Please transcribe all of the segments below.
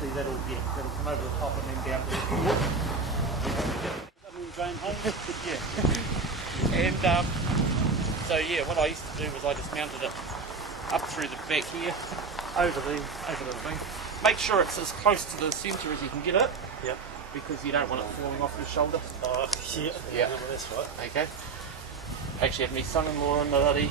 See, that'll come over the top and then down to yeah. And so yeah, what I used to do was I just mounted it up through the back here, over the thing. Make sure it's as close to the centre as you can get it. Yep. Because you don't want it falling off your shoulder. Oh, yeah. Yeah. Well, that's right. Okay. Actually, had my son-in-law in the bloody,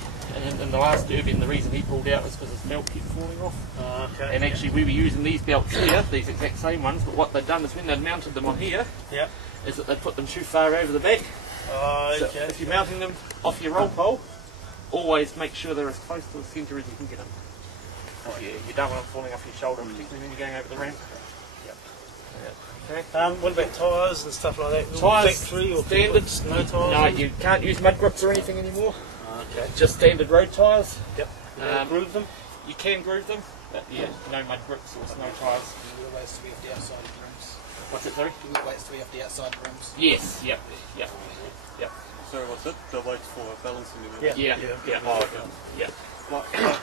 in the last derby, and the reason he pulled out was because his belt kept falling off. Oh, okay. And actually, we were using these belts here, these exact same ones, but what they'd done is when they'd mounted them on here, Yep. is that they'd put them too far over the back. Oh, So okay. if you're mounting them off your roll pole, always make sure they're as close to the centre as you can get them. Oh, yeah, you don't want them falling off your shoulder, particularly when you're going over the ramp. Yep. Okay. What about tyres and stuff like that? Tyres, factory or standard. no tyres? No, you can't use mud grips or anything anymore. Oh, okay. Just standard road tyres. Yep. Groove them. You can groove them, but yeah, no mud grips or snow tyres. The weights to be off the outside of the rims. What's it, sorry? The weights to be off the outside of the rims. Yes, yep, yep, yep. Sorry, what's it? The weights for balancing the Yeah. Yeah, yeah, Oh, okay. yeah.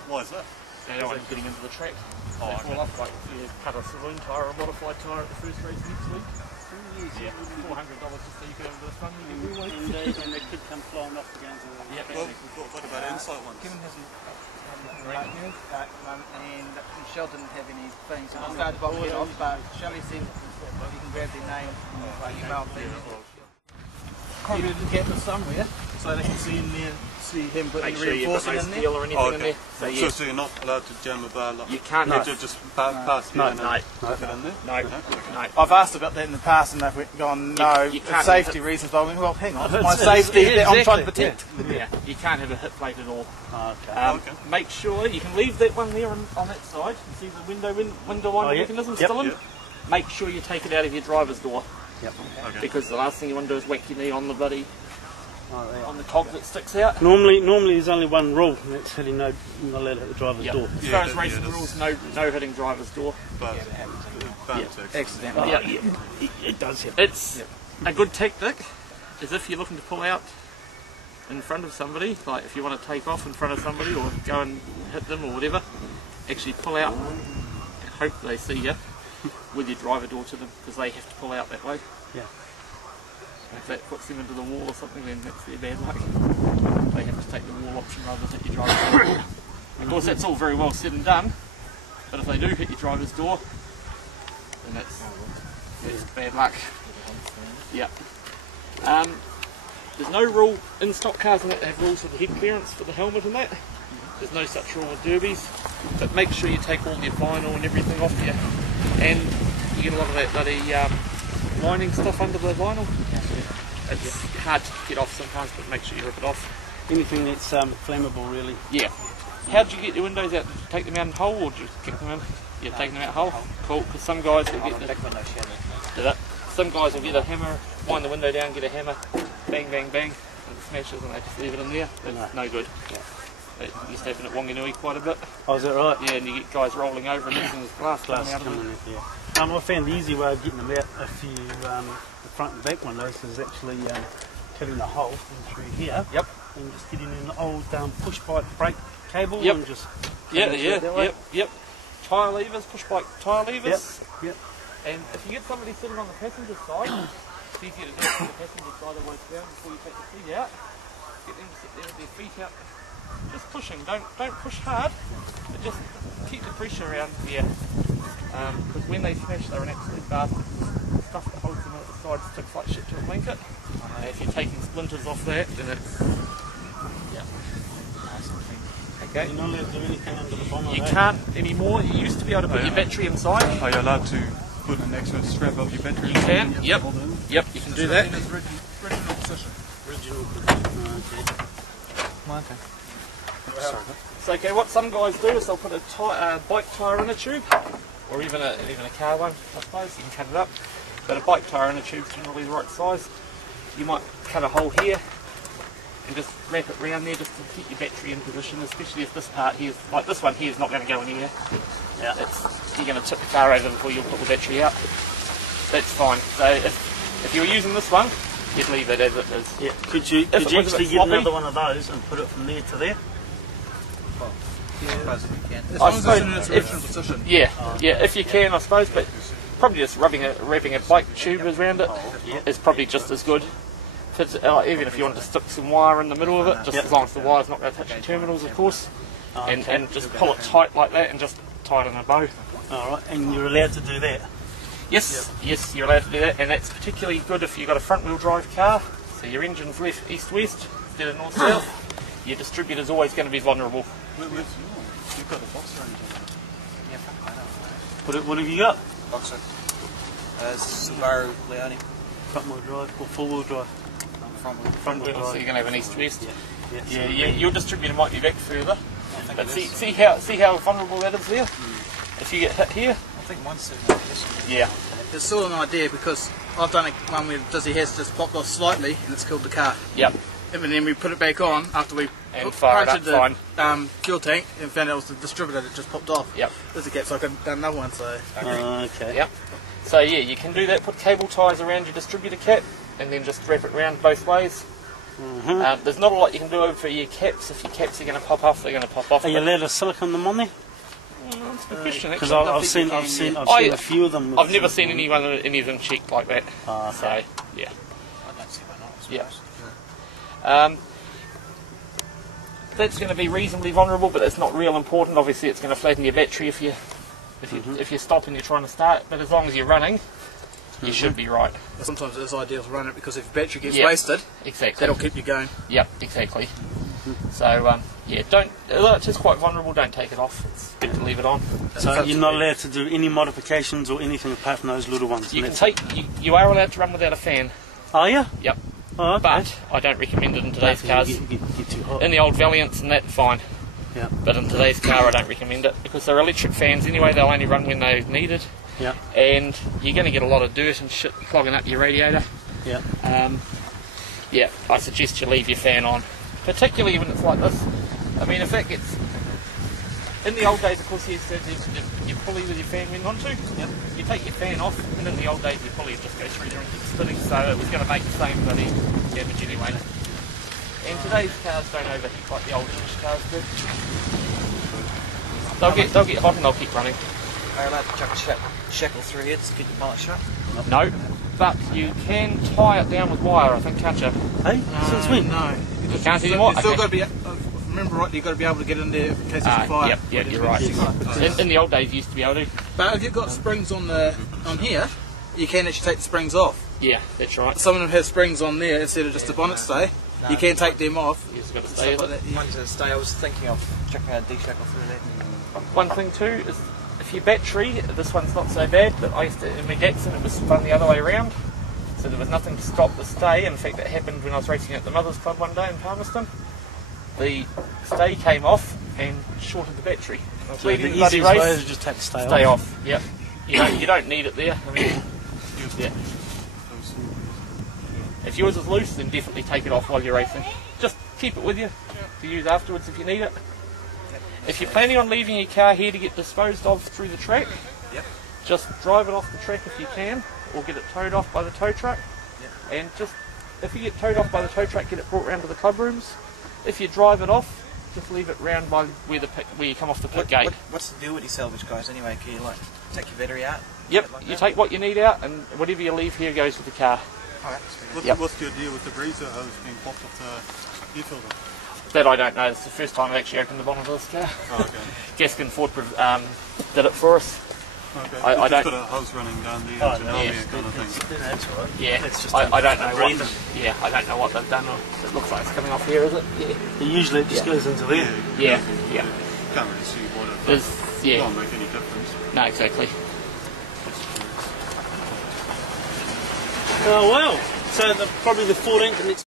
Why is that? They don't want getting into the track. Oh, They fall off, like if you cut a saloon tyre or a modified tyre at the first race next week. Yeah, $400 just so you get over the front and you And they could come flying off again. Yep. Well, what about inside ones? Kevin hasn't and Michelle didn't have any things. I'm going to box it off, but Shelley said you can grab their name and email them. Probably to get them somewhere so they can see in there, see him putting Make sure you put reinforcing no in there. steel or anything Oh, in okay. there. So yeah, So you're not allowed to jam a bar like you can't you have have to just pass here and no, put it in there? no, no. I've asked about that in the past and they've gone, no, You it's can't- safety reasons. But I went, well, hang on, Oh, my it's- safety yeah, that I'm trying to exactly, protect. Yeah, you can't have a hip plate at all. Oh, okay. Okay. Make sure you can leave that one there on that side. You see the window winder yeah. mechanism Yep. still in. Yeah. Make sure you take it out of your driver's door Yep. Okay. because the last thing you want to do is whack your knee on the bloody Oh, yeah. on the cog that sticks out. Normally there's only one rule, and that's hitting not allowed to hit the driver's Yep. door. As Yeah, far as that- racing yeah, rules, no hitting driver's door. But Yeah. Accidentally. Yeah. It does hit. It's a good tactic is if you're looking to pull out in front of somebody, like if you want to take off in front of somebody or go and hit them or whatever, actually pull out and hope they see you with your driver door to them because they have to pull out that way. Yeah. If that puts them into the wall or something, then that's their bad luck. They have to take the wall option rather than hit your driver's door. Of course, that's all very well said and done, but if they do hit your driver's door, then that's bad luck. Yeah. There's no rule in stock cars and that have rules for the head clearance for the helmet and that. There's no such rule with derbies, but make sure you take all your vinyl and everything off you, and you get a lot of that bloody lining stuff under the vinyl. It's hard to get off sometimes, but make sure you rip it off. Anything that's flammable, really. Yeah. How did you get your windows out? Did you take them out in whole or did you kick them in? Yeah, taking them out whole. Cool, because some guys will get some guys will get a hammer, wind the window down, get a hammer, bang, bang, bang, and it smashes and they just leave it in there. That's no good. It used to happen at Wanganui quite a bit. Oh, is that right? Yeah, and you get guys rolling over and there's glass coming Glass out of coming them. in, yeah. I found the easy way of getting them out if you, the front and back windows is actually cutting a hole in through here. Yep. And just getting an old push bike brake cable Yep. and just Yeah, that way. yep. Tyre levers, push bike tyre levers. Yep. And if you get somebody sitting on the passenger side, it's easier to do it on the passenger side of the down before you take the seat out. Get them to sit there with their feet out. Just pushing, don't push hard, but just keep the pressure around here. Because when they smash, they're an absolute bastard. The stuff that holds them at the side sticks like shit to a blanket. And if you're taking splinters off that, then it's... Yeah. Okay. You're not allowed to do anything under the bonnet. You can't anymore. You used to be able to put your battery inside. Are you allowed to put an extra strap of your battery? You can. Yep. Yep. You can do that. Original position. Original. Okay. So okay, what some guys do is they'll put a bike tyre in a tube, or even a car one. I suppose you can cut it up. But a bike tyre in a tube is generally the right size. You might cut a hole here and just wrap it round there just to keep your battery in position, especially if this part here, like this one here, is not going to go anywhere. Yeah. You're going to tip the car over before you'll put the battery out. That's fine. So if you were using this one, you'd leave it as it is. Yeah. Could you was a bit actually get floppy. another one of those and put it from there to there? suppose if you can. As I long as it's in suppose its if- original position. Yeah, if you can, I suppose, but probably just wrapping a bike tube around it is probably just as good. If it's, even if you want to stick some wire in the middle of it, just as long as the wire's not going to touch your terminals, of course, and just pull it tight like that and just tie it in a bow. Alright, and you're allowed to do that? Yes, you're allowed to do that, and that's particularly good if you've got a front-wheel drive car, so your engine's left east-west instead of north-south, your distributor's always going to be vulnerable. Where's yours? You've got a Boxer engine. Yeah, fuck, I know. What have you got? Boxer. Subaru Leone. Front-wheel drive or four-wheel drive? Front-wheel, so you're going to have an east-west. Yeah. Your distributor might be back further, but see how vulnerable that is there? If you get hit here, I think mine's sitting like this. yeah. It's sort of an idea because I've done one where Dizzy has just popped off slightly and it's killed the car. Yep. And then we put it back on after we And fire it up punctured the fine. fuel tank and found out it was the distributor that just popped off. Yep. There's a gap, so I could have done another one. So Okay. Yep. So yeah, you can do that. Put cable ties around your distributor cap, and then just wrap it round both ways. There's not a lot you can do for your caps. If your caps are going to pop off, they're going to pop off. Are you allowed to silicone them on there? That's a good question. Because Actually, I've seen a few of them. I've never seen any of them checked like that. Okay. So yeah. I don't see why not. I Yeah. suppose. That's going to be reasonably vulnerable, but it's not real important. Obviously, it's going to flatten your battery if you stop and you're trying to start. But as long as you're running, you should be right. Sometimes it's ideal to run it because if your battery gets Yep. wasted, Exactly. that'll keep you going. Yep. Exactly. So yeah, don't. Although it is quite vulnerable, don't take it off. It's good to leave it on. So you're not allowed to do any modifications or anything apart from those little ones? You and can that's take. You are allowed to run without a fan. Are you? Yep. Oh, okay. But I don't recommend it in today's cars. Get too hot. In the old Valiants and that, fine. Yeah. But in today's car, I don't recommend it because they're electric fans anyway. They'll only run when they're needed, Yeah. and you're going to get a lot of dirt and shit clogging up your radiator. Yeah. Yeah, I suggest you leave your fan on, particularly when it's like this. I mean, if that gets in the old days, of course, you said you pulley with your fan went onto. Yep. You take your fan off, and in the old days, your pulley would just go through there and keep spinning, so it was going to make the same bloody damage anyway. And today's cars don't overheat like the old English cars do. They'll get hot and they'll keep running. Are you allowed to chuck a shackle through here to keep your bonnet shut? No, but you can tie it down with wire, I think, can't you? Hey, since when? No. You can't anymore? You've still Okay. got to be. If I remember right, you've got to be able to get in there in case there's a fire. Yep, you're right. In the old days, you used to be able to. But if you've got springs on here, you can actually take the springs off. Yeah, that's right. Some of them have springs on there instead of just a bonnet stay. You can take them off. You just got to and stay stuff with like it. that. One's a stay. I was thinking of chucking a D-shackle through there. One thing too is if your battery, this one's not so bad, but I used to, in my Datsun it was spun the other way around, so there was nothing to stop the stay. In fact, it happened when I was racing at the Mothers Club one day in Palmerston. The stay came off and shorted the battery. I was So leading the the bloody easiest way race. is just take the stay Stay off. off. Yep. You don't need it there. I mean, yeah. If yours is loose, then definitely take it off while you're racing. Just keep it with you to use afterwards if you need it. If you're planning on leaving your car here to get disposed of through the track, just drive it off the track if you can, or get it towed off by the tow truck. And just, if you get towed off by the tow truck, get it brought round to the club rooms. If you drive it off, just leave it round by where you come off the pit gate. What's the deal with these salvage guys anyway? Can you take your battery out? Yep, Like you that? take what you need out, and whatever you leave here goes with the car. Alright. What's your deal with the breezer hose being popped off the air filter? That I don't know. It's the first time I've actually opened the bonnet of this car. Oh, okay. Gaskin Ford did it for us. Okay. I You've don't- got a hose running down there, Oh, to no, down yeah. there kind of thing. That's all right. Yeah, It's just I don't know breather. I don't know what they've done. It looks like it's coming off here, is it? Yeah. Usually it just goes into there. Yeah, yeah. You can't really see what it There's, does. yeah. It won't make any difference. No, exactly. Oh well. So probably the 14th and next